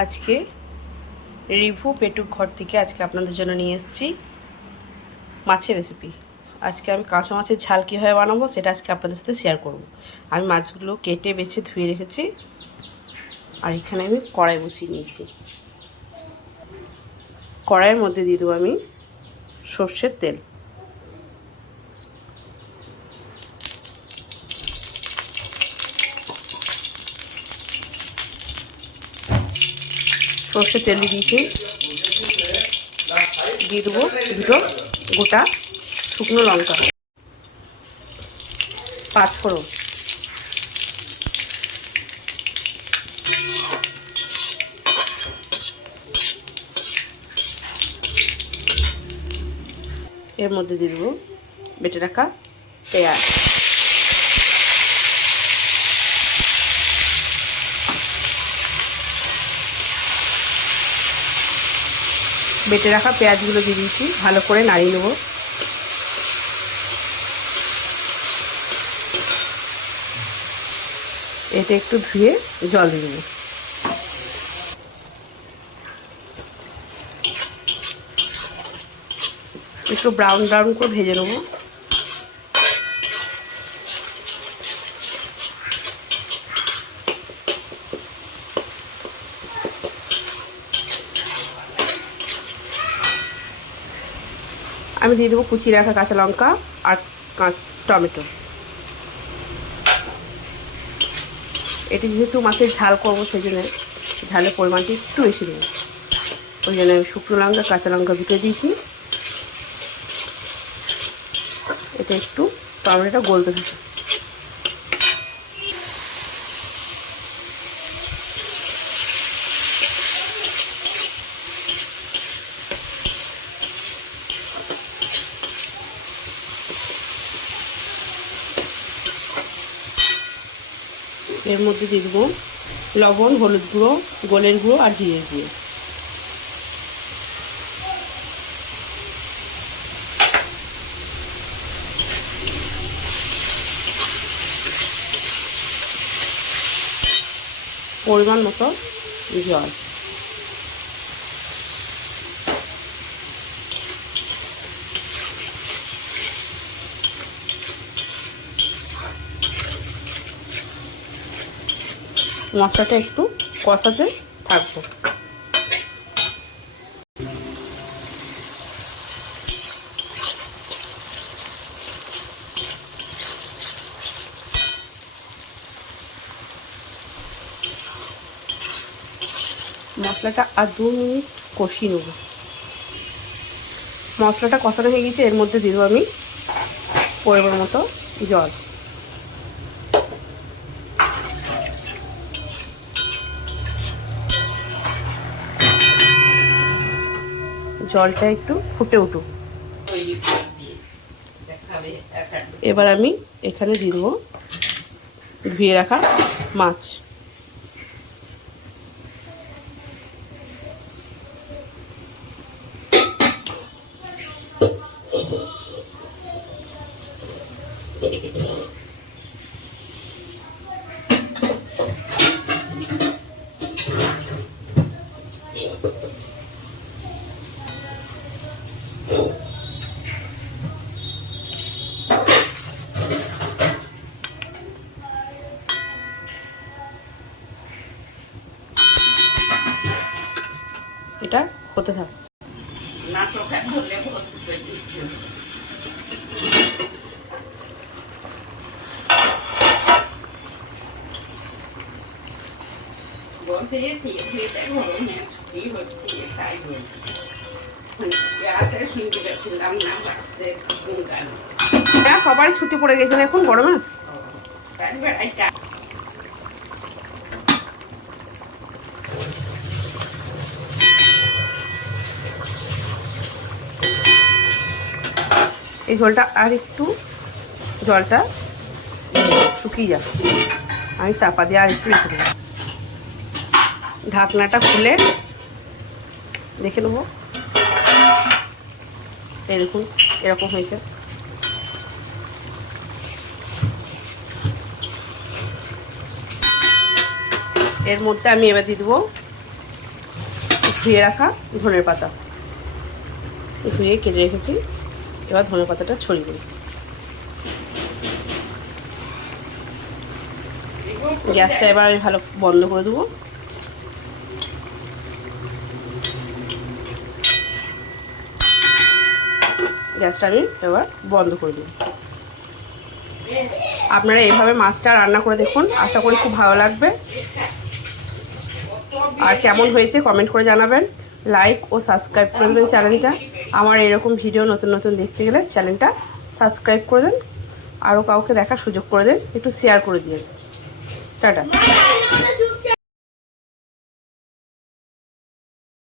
আজকে রিভু পেটুক ঘর থেকে আজকে আপনাদের জন্য নিয়ে এসেছি মাছের রেসিপি। আজকে আমি কাঁচা মাছের ঝাল কীভাবে বানাবো সেটা আজকে আপনাদের সাথে শেয়ার করব। আমি মাছগুলো কেটে বেছে ধুয়ে রেখেছি, আর এখানে আমি কড়াই বসিয়ে নিয়েছি। কড়াইয়ের মধ্যে দিয়ে দেবো আমি সর্ষের তেল। সর্ষের তেল দিয়ে দিয়েছি, দিয়ে দেবো দুটো গোটা শুকনো লঙ্কা, পাঁচফোড়ন, এর মধ্যে দিয়ে দেবো বেটে রাখা পেঁয়াজ, বেটে রাখা পেঁয়াজগুলো দিয়ে দিয়েছি, ভালো করে নাড়িয়ে নেব। এটা একটু ধুয়ে জল দিয়ে দেবো। একটু ব্রাউন ব্রাউন করে ভেজে নেব। আমি দিয়ে দেবো কুচিয়ে রাখা কাঁচা লঙ্কা আর টমেটো। এটি যেহেতু মাছের ঝাল করবো সেই জন্য ঝালের পরিমাণটি একটু বেশি দেবো, ওই জন্য আমি শুকনো লঙ্কা কাঁচা লঙ্কা দুটো দিয়েছি। এটা একটু টমেটোটা গলতে থাকে। এর মধ্যে দিয়ে দেবো লবণ, হলুদ গুঁড়ো, গোলের গুঁড়ো আর জিরের গুঁড়ো। পরিমাণ মতো জল। মশলাটা একটু কষাতে থাকবো। মশলাটা আর 2 মিনিট কষিয়ে নেব। মশলাটা কষানো হয়ে গেছে, এর মধ্যে দিয়ে দেবো আমি পরিমাণ মতো জল। জলটা একটু ফুটে উঠুক। এবার আমি এখানে দিয়ে দেবো ধুয়ে রাখা মাছ। এটা হতে থাক। হ্যাঁ, সবারই ছুটি পড়ে গেছে না এখন গরমে। এই ঝোলটা আর একটু জলটা শুকিয়ে যাবে, আমি চাপা দিয়ে আর একটু রেখে দেবো। ঢাকনাটা খুলে দেখে নেবো। এই দেখুন এরকম হয়েছে। এর মধ্যে আমি এবার দিয়ে দেবো ধুয়ে রাখা ধনের পাতা, ধুয়ে কেটে রেখেছি। এবার ধনের পাতাটা ছড়িয়ে দিই। গ্যাসটা এবার আমি ভালো বন্ধ করে দেবো। গ্যাসটা আমি এবার বন্ধ করে দেবো। আপনারা এইভাবে মাছটা রান্না করে দেখুন, আশা করি খুব ভালো লাগবে। আর কেমন হয়েছে কমেন্ট করে জানাবেন। লাইক ও সাবস্ক্রাইব করে দেবেন চ্যানেলটা। আমার এরকম ভিডিও নতুন নতুন দেখতে গেলে চ্যানেলটা সাবস্ক্রাইব করে দেন, আরও কাউকে দেখার সুযোগ করে দেন, একটু শেয়ার করে দিন। টাটা।